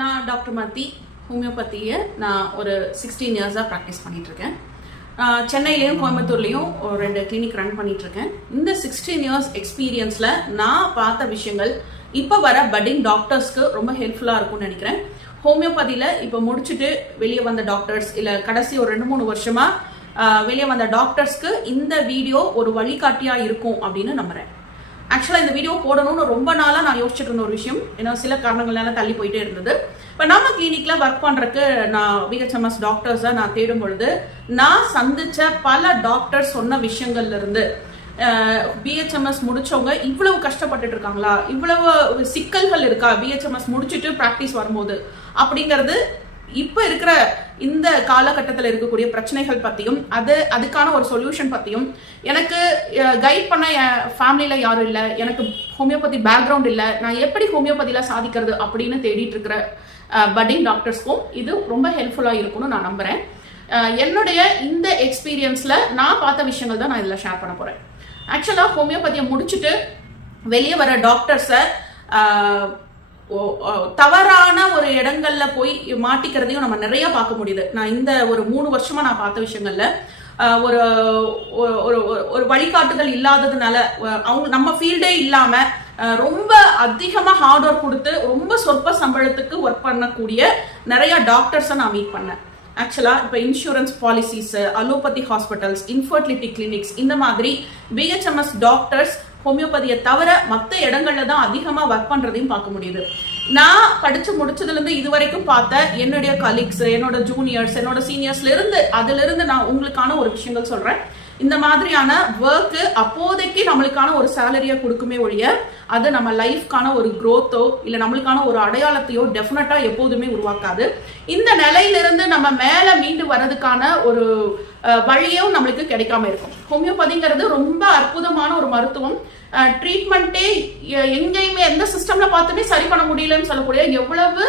நான் டாக்டர் மத்தி ஹோமியோபதியை நான் ஒரு 16 இயர்ஸாக ப்ராக்டிஸ் பண்ணிகிட்ருக்கேன். சென்னையிலையும் கோயம்புத்தூர்லேயும் ஒரு 2 கிளினிக் ரன் பண்ணிகிட்ருக்கேன். இந்த 16 இயர்ஸ் எக்ஸ்பீரியன்ஸில் நான் பார்த்த விஷயங்கள் இப்போ வர பட்டிங் டாக்டர்ஸ்க்கு ரொம்ப ஹெல்ப்ஃபுல்லாக இருக்கும்னு நினைக்கிறேன். ஹோமியோபதியில் இப்போ முடிச்சுட்டு வெளியே வந்த டாக்டர்ஸ் இல்லை கடைசி ஒரு 2-3 வருஷமாக வெளியே வந்த டாக்டர்ஸ்க்கு இந்த வீடியோ ஒரு வழிகாட்டியாக இருக்கும் அப்படின்னு நம்புகிறேன். ஆக்சுவலாக இந்த வீடியோ போடணும்னு ரொம்ப நாளாக நான் யோசிச்சுட்டு இருந்த ஒரு விஷயம், ஏன்னா சில காரணங்களால தள்ளி போயிட்டே இருந்தது. இப்போ நம்ம கிளினிக்ல ஒர்க் பண்ணுறதுக்கு நான் பிஹெச்எம்எஸ் டாக்டர்ஸை நான் தேடும் பொழுது நான் சந்திச்ச பல டாக்டர்ஸ் சொன்ன விஷயங்கள்ல இருந்து பிஹெச்எம்எஸ் முடிச்சவங்க இவ்வளவு கஷ்டப்பட்டுட்டு இருக்காங்களா, இவ்வளவு சிக்கல்கள் இருக்கா பிஹெச்எம்எஸ் முடிச்சுட்டு ப்ராக்டிஸ் வரும்போது அப்படிங்கிறது, இப்போ இருக்கிற இந்த காலகட்டத்தில் இருக்கக்கூடிய பிரச்சனைகள் பற்றியும் அதுக்கான ஒரு சொல்யூஷன் பற்றியும் எனக்கு கைட் பண்ண என் ஃபேமிலியில் யாரும் இல்லை, எனக்கு ஹோமியோபதி பேக்ரவுண்ட் இல்லை, நான் எப்படி ஹோமியோபதியில் சாதிக்கிறது அப்படின்னு தேடிட்டு இருக்கிற பட்டிங் டாக்டர்ஸ்க்கும் இது ரொம்ப ஹெல்ப்ஃபுல்லாக இருக்கும்னு நான் நம்புகிறேன். என்னுடைய இந்த எக்ஸ்பீரியன்ஸில் நான் பார்த்த விஷயங்கள் தான் நான் இதில் ஷேர் பண்ண போகிறேன். ஆக்சுவலாக ஹோமியோபதியை முடிச்சுட்டு வெளியே வர டாக்டர்ஸை தவறான ஒரு இடங்கள்ல போய் மாட்டிக்கிறதையும் நம்ம நிறைய பார்க்க முடியுது. நான் இந்த ஒரு 3 வருஷமா நான் பார்த்த விஷயங்கள்ல ஒரு ஒரு வழிகாட்டுதல் இல்லாததுனால அவங்க நம்ம ஃபீல்டே இல்லாம ரொம்ப அதிகமா ஹார்ட் ஒர்க் கொடுத்து ரொம்ப சொற்ப சம்பளத்துக்கு ஒர்க் பண்ணக்கூடிய நிறைய டாக்டர்ஸை நான் மீட் பண்ணேன். ஆக்சுவலா இப்போ insurance policies, allopathy hospitals, infertility clinics, இந்த மாதிரி பிஹெச்எம்எஸ் டாக்டர்ஸ் ஹோமியோபதியை தவிர மற்ற இடங்கள்ல தான் அதிகமாக ஒர்க் பண்ணுறதையும் பார்க்க முடியுது. நான் படித்து முடிச்சதுலேருந்து இது வரைக்கும் பார்த்த என்னுடைய கலீக்ஸ், என்னோட ஜூனியர்ஸ், என்னோட அதிலிருந்து நான் உங்களுக்கான ஒரு விஷயங்கள் சொல்கிறேன். இந்த மாதிரியான ஒர்க்கு அப்போதைக்கு நம்மளுக்கான ஒரு சேலரியை கொடுக்குமே ஒழிய அது நம்ம லைஃப்கான ஒரு க்ரோத்தோ இல்லை நம்மளுக்கான ஒரு அடையாளத்தையோ டெஃபினட்டாக எப்போதுமே உருவாக்காது. இந்த நிலையிலிருந்து நம்ம மேலே மீண்டு வர்றதுக்கான ஒரு வழியும் நம்மளுக்கு கிடைக்காம இருக்கும். ஹோமியோபதிங்கிறது ரொம்ப அற்புதமான ஒரு மருத்துவம். ட்ரீட்மெண்ட்டே எங்கேயுமே எந்த சிஸ்டம்ல பார்த்துமே சரி பண்ண முடியலன்னு சொல்லக்கூடிய எவ்வளவு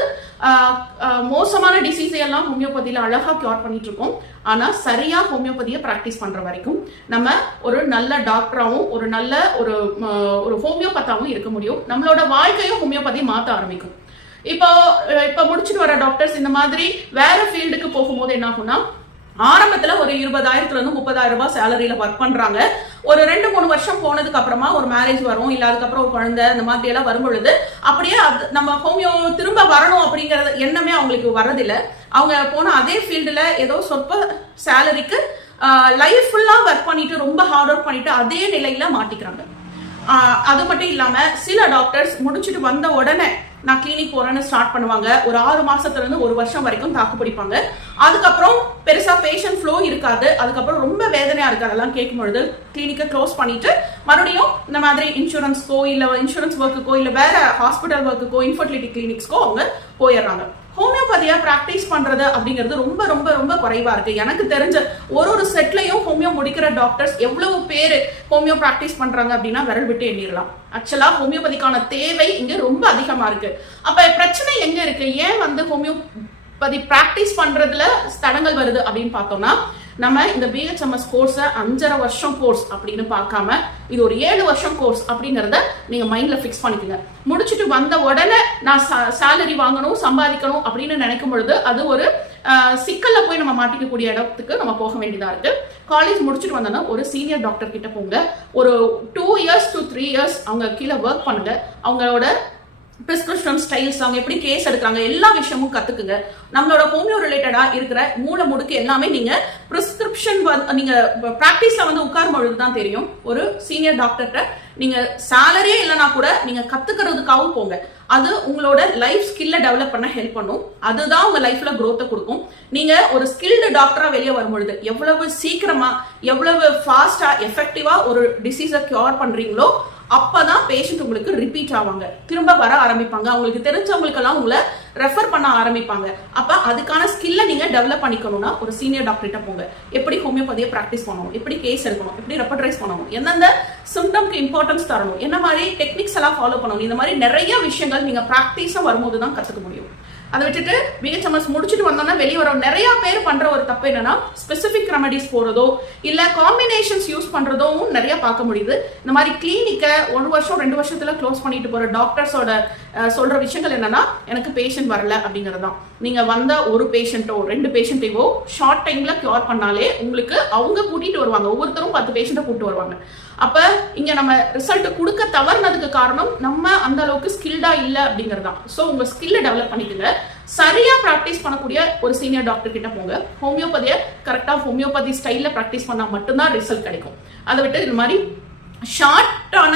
மோசமான டிசீஸை எல்லாம் ஹோமியோபதியில அழகா கியூர் பண்ணிட்டு இருக்கோம். ஆனா சரியா ஹோமியோபதியை பிராக்டிஸ் பண்ற வரைக்கும் நம்ம ஒரு நல்ல டாக்டராகவும் ஒரு நல்ல ஒரு ஹோமியோபத்தாவும் இருக்க முடியும். நம்மளோட வாழ்க்கையும் ஹோமியோபதி மாற்ற ஆரம்பிக்கும். இப்போ முடிச்சுட்டு வர டாக்டர்ஸ் இந்த மாதிரி வேற ஃபீல்டுக்கு போகும்போது என்ன ஆகும்னா, ஆரம்பத்துல ஒரு 20,000 இருந்து 30,000 ரூபாய் சேலரியில ஒர்க் பண்றாங்க. ஒரு 2-3 வருஷம் போனதுக்கு அப்புறமா ஒரு மேரேஜ் வரும், இல்ல அதுக்கப்புறம் ஒரு குழந்தை, இந்த மாதிரி எல்லாம் வரும் பொழுது அப்படியே நம்ம ஹோமியோ திரும்ப வரணும் அப்படிங்கறது எண்ணமே அவங்களுக்கு வர்றதில்லை. அவங்க போன அதே ஃபீல்டுல ஏதோ சொற்ப சேலரிக்கு லைஃப் ஃபுல்லா ஒர்க் பண்ணிட்டு ரொம்ப ஹார்ட் ஒர்க் பண்ணிட்டு அதே நிலையில மாட்டிக்கிறாங்க. அது மட்டும் இல்லாம சில டாக்டர்ஸ் முடிச்சுட்டு வந்த உடனே நான் கிளினிக் போறேன்னு ஸ்டார்ட் பண்ணுவாங்க. ஒரு 6 மாசத்துல இருந்து 1 வருஷம் வரைக்கும் தாக்கு பிடிப்பாங்க. அதுக்கப்புறம் பெருசா பேஷண்ட் ஃப்ளோ இருக்காது. அதுக்கப்புறம் ரொம்ப வேதனையா இருக்கு. அதெல்லாம் கேட்கும் பொழுது கிளினிக்கை க்ளோஸ் பண்ணிட்டு மறுபடியும் இந்த மாதிரி இன்சூரன்ஸ்க்கோ இல்ல இன்சூரன்ஸ் ஒர்க்குக்கோ இல்ல வேற ஹாஸ்பிட்டல் ஒர்க்குக்கோ இன்ஃபர்டிலிட்டி கிளினிக்ஸ்க்கோ அவங்க போயிடுறாங்க. ஹோமியோபதியா பிராக்டிஸ் பண்றது அப்படிங்கிறது ரொம்ப ரொம்ப ரொம்ப குறைவா இருக்கு. எனக்கு தெரிஞ்ச ஒரு செட்லயும் ஹோமியோ முடிக்கிற டாக்டர்ஸ் எவ்வளவு பேர் ஹோமியோ பிராக்டிஸ் பண்றாங்க அப்படின்னா விரல் விட்டு எண்ணிடலாம். ஆக்சுவலா ஹோமியோபதிக்கான தேவை இங்க ரொம்ப அதிகமா இருக்கு. அப்ப பிரச்சனை எங்க இருக்கு? ஏன் ஹோமியோபதி பிராக்டிஸ் பண்றதுல தடங்கள் வருது அப்படின்னு பார்த்தோம்னா, நம்ம இந்த பிஹெச்எம்எஸ் கோர்ஸை 5.5 வருஷம் கோர்ஸ் அப்படின்னு பார்க்காம இது ஒரு 7 வருஷம் கோர்ஸ் அப்படிங்கறத நீங்க மைண்ட்ல பிக்ஸ் பண்ணிக்கோங்க. முடிச்சுட்டு வந்த உடனே நான் சேலரி வாங்கணும், சம்பாதிக்கணும் அப்படின்னு நினைக்கும் பொழுது அது ஒரு சிக்கல்ல போய் நம்ம மாட்டிக்கக்கூடிய இடத்துக்கு நம்ம போக வேண்டியதா இருக்கு. காலேஜ் முடிச்சுட்டு வந்தோன்னா ஒரு சீனியர் டாக்டர் கிட்ட போங்க. ஒரு 2 years to 3 years அவங்க கீழே ஒர்க் பண்ணுங்க. அவங்களோட பிரிஸ்கிரிப்ஷன் ஸ்டைல்ஸ், அவங்க எப்படி கேஸ் எடுக்கிறாங்க, எல்லா விஷயமும் கத்துக்குங்க. நம்மளோட ஹோமியோ ரிலேட்டடா இருக்கிற மூளை முடுக்கு எல்லாமே நீங்க பிரிஸ்கிரிப்ஷன் நீங்க பிராக்டிஸ்ல உட்காரும் பொழுது தான் தெரியும். ஒரு சீனியர் டாக்டர்கிட்ட நீங்க சேலரியே இல்லைன்னா கூட நீங்க கத்துக்கிறதுக்காகவும் போங்க. அது உங்களோட லைஃப் ஸ்கில்ல டெவலப் பண்ண ஹெல்ப் பண்ணும். அதுதான் உங்க லைஃப்ல growth கொடுக்கும். நீங்க ஒரு ஸ்கில்டு டாக்டரா வெளியே வரும்பொழுது எவ்வளவு சீக்கிரமா எவ்வளவு ஃபாஸ்டா எஃபெக்டிவா ஒரு டிசீஸை கியூர் பண்றீங்களோ அப்பதான் பேஷண்ட் உங்களுக்கு ரிப்பீட் ஆவாங்க, திரும்ப வர ஆரம்பிப்பாங்க. அவங்களுக்கு தெரிஞ்சவங்களுக்கெல்லாம் உங்களை ரெஃபர் பண்ண ஆரம்பிப்பாங்க. அப்ப அதுக்கான ஸ்கில்ல நீங்க டெவலப் பண்ணிக்கணும்னா ஒரு சீனியர் டாக்டர்கிட்ட போங்க. எப்படி ஹோமியோபதியை பிராக்டிஸ் பண்ணணும், எப்படி கேஸ் எடுக்கணும், எப்படி ரெப்பர்டைஸ் பண்ணணும், எந்தெந்த சிம்டம்க்கு இம்பார்ட்டன்ஸ் தரணும், என்ன மாதிரி டெக்னிக்ஸ் எல்லாம் ஃபாலோ பண்ணணும், இந்த மாதிரி நிறைய விஷயங்கள் நீங்க பிராக்டிஸா வரும்போது தான் கத்துக்க முடியும். அதை விட்டுட்டு பிஹெச்எம்எஸ் முடிச்சுட்டு வந்தோம்னா வெளியே வர நிறைய பேர் பண்ற ஒரு தப்பு என்னன்னா ஸ்பெசிபிக் ரெமடிஸ் போறதோ இல்ல காம்பினேஷன்ஸ் யூஸ் பண்றதும் நிறைய பார்க்க முடியுது. இந்த மாதிரி கிளினிக்கை 1 வருஷம் 2 வருஷத்துல க்ளோஸ் பண்ணிட்டு போற டாக்டர்ஸோட சொல்ற விஷயங்கள் என்னன்னா எனக்கு பேஷண்ட் வரல அப்படிங்கறதுதான். நீங்க வந்த ஒரு பேஷண்ட்டோ 2 பேஷண்ட்டையோ ஷார்ட் டைம்ல கியூர் பண்ணாலே உங்களுக்கு அவங்க கூட்டிட்டு வருவாங்க. ஒவ்வொருத்தரும் 10 பேஷண்ட்டை கூட்டு வருவாங்க. அப்ப இங்க நம்ம ரிசல்ட் கொடுக்க தவறுனதுக்கு காரணம் நம்ம அந்த அளவுக்கு ஸ்கில்டா இல்ல அப்படிங்கறதுதான். சோ உங்க ஸ்கில்ல டெவலப் பண்ணிக்கங்க. சரியா பிராக்டிஸ் பண்ணக்கூடிய ஒரு சீனியர் டாக்டர் கிட்ட போங்க. ஹோமியோபதியை கரெக்டா ஹோமியோபதி ஸ்டைல்ல பிராக்டிஸ் பண்ணா மட்டும்தான் ரிசல்ட் கிடைக்கும். அதை விட்டு இந்த மாதிரி ஷார்ட்டான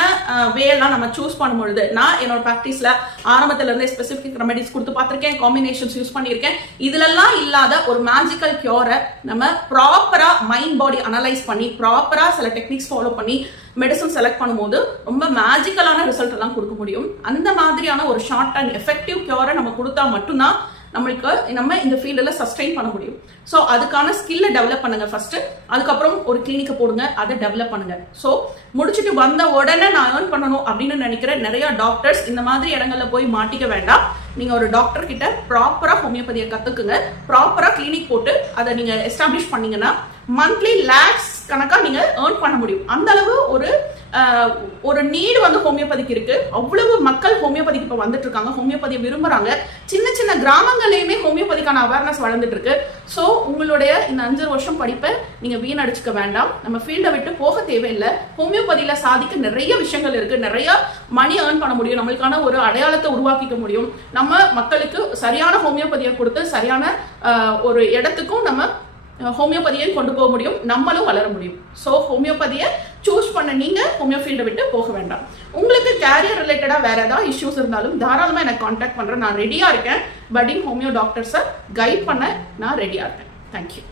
வேலாம் நம்ம சூஸ் பண்ணும்பொழுது, நான் என்னோட ப்ராக்டிஸ்ல ஆரம்பத்துல இருந்தே ஸ்பெசிபிக் ரெமெடிஸ் கொடுத்து பார்த்திருக்கேன், காம்பினேஷன்ஸ் யூஸ் பண்ணியிருக்கேன். இதுலெல்லாம் இல்லாத ஒரு மேஜிக்கல் கியூரை நம்ம ப்ராப்பரா மைண்ட் பாடி அனலைஸ் பண்ணி ப்ராப்பரா சில டெக்னிக்ஸ் ஃபாலோ பண்ணி மெடிசன் செலக்ட் பண்ணும்போது ரொம்ப மேஜிக்கலான ரிசல்ட் எல்லாம் கொடுக்க முடியும். அந்த மாதிரியான ஒரு ஷார்ட் அண்ட் எஃபெக்டிவ் கியூரை நம்ம கொடுத்தா மட்டும்தான் நம்மளுக்கு நம்ம இந்த ஃபீல்டில் சஸ்டெயின் பண்ண முடியும். ஸோ அதுக்கான ஸ்கில்லை டெவலப் பண்ணுங்க ஃபர்ஸ்ட். அதுக்கப்புறம் ஒரு கிளினிக்கை போடுங்க, அதை டெவலப் பண்ணுங்க. ஸோ முடிச்சுட்டு வந்த உடனே நான் ஏர்ன் பண்ணணும் அப்படின்னு நினைக்கிற நிறைய டாக்டர்ஸ் இந்த மாதிரி இடங்கள்ல போய் மாட்டிக்க வேண்டாம். நீங்க ஒரு டாக்டர் கிட்ட ப்ராப்பரா ஹோமியோபதியை கத்துக்குங்க. ப்ராப்பரா கிளினிக் போட்டு அதை நீங்க எஸ்டாப்ளிஷ் பண்ணீங்கன்னா மந்த்லி லேக்ஸ் கணக்கா நீங்க ஏர்ன் பண்ண முடியும். அந்த அளவு ஒரு நீடு வந்து ஹோமியோபதிக்கு இருக்கு. அவ்வளவு மக்கள் ஹோமியோபதிக்கு இப்ப வந்துட்டு இருக்காங்க, ஹோமியோபதியை விரும்புறாங்க. சின்ன சின்ன கிராமங்களையுமே ஹோமியோபதிக்கான அவேர்னஸ் வளர்ந்துட்டு இருக்கு. ஸோ உங்களுடைய இந்த 5 வருஷம் படிப்பை நீங்க வீணடிச்சுக்க வேண்டாம். நம்ம ஃபீல்டை விட்டு போக தேவையில்லை. ஹோமியோபதியில சாதிக்க நிறைய விஷயங்கள் இருக்கு. நிறைய மணி ஏர்ன் பண்ண முடியும். நம்மளுக்கான ஒரு அடையாளத்தை உருவாக்கிக்க முடியும். நம்ம மக்களுக்கு சரியான ஹோமியோபதியை கொடுத்து சரியான ஒரு இடத்துக்கும் நம்ம ஹோமியோபதியை கொண்டு போக முடியும். நம்மளும் வளர முடியும். ஸோ ஹோமியோபதியை சூஸ் பண்ண நீங்க ஹோமியோ ஃபீல்டை விட்டு போக வேண்டாம். உங்களுக்கு கேரியர் ரிலேட்டடா வேற ஏதாவது இஷ்யூஸ் இருந்தாலும் தாராளமா எனக்கு கான்டாக்ட் பண்றேன். நான் ரெடியா இருக்கேன். பட்டிங் ஹோமியோ டாக்டர்ஸை கைட் பண்ண நான் ரெடியா இருக்கேன். தேங்க்யூ.